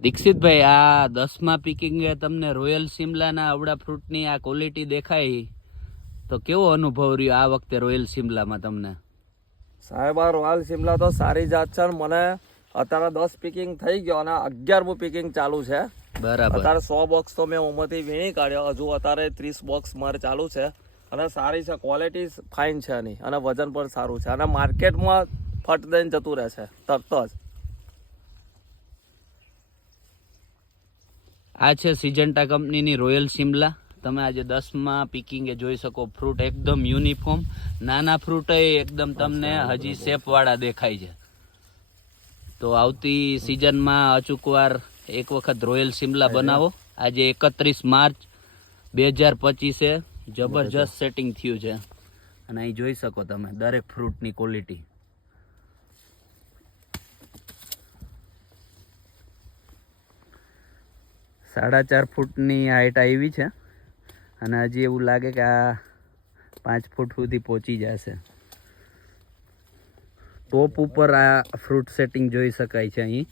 દીક્ષિતભાઈ, આ 10મા પિકિંગે તમને રોયલ સિમલાના અવડા ફ્રૂટની આ ક્વોલિટી દેખાઈ, તો કેવો અનુભવ રહ્યો આ વખતે રોયલ સિમલામાં તમને? સાહેબ, આ રોયલ સિમલા તો સારી જાત છે. મને અત્યારે 10 પિકિંગ થઈ ગયો અને 11મું પિકિંગ ચાલુ છે. બરાબર. અત્યારે 100 બોક્સ તો મેં ઉમરથી વીણી કાઢ્યો, હજુ અત્યારે 30 બોક્સ મારે ચાલુ છે. અને સારી છે, ક્વોલિટી ફાઇન છે એની, અને વજન પણ સારું છે, અને માર્કેટમાં ફટ દઈને જતું રહેશે તરત જ. આ છે સિજન્ટા કંપનીની રોયલ સિમલા. તમે આજે 10મા પિકિંગે જોઈ શકો, ફ્રૂટ એકદમ યુનિફોર્મ, નાના ફ્રૂટ એકદમ તમને હજી શેપવાળા દેખાય છે. તો આવતી સિઝનમાં અચૂકવાર એક વખત રોયલ સિમલા બનાવો. આજે 31 માર્ચ 2025 જબરજસ્ત સેટિંગ થયું છે, અને અહીં જોઈ શકો તમે દરેક ફ્રૂટની ક્વોલિટી. સાડા 4 ફૂટની હાઈટ આવી છે, અને હજી એવું લાગે કે આ 5 ફૂટ સુધી પહોંચી જશે. ટોપ ઉપર આ ફ્રૂટ સેટિંગ જોઈ શકાય છે અહીં.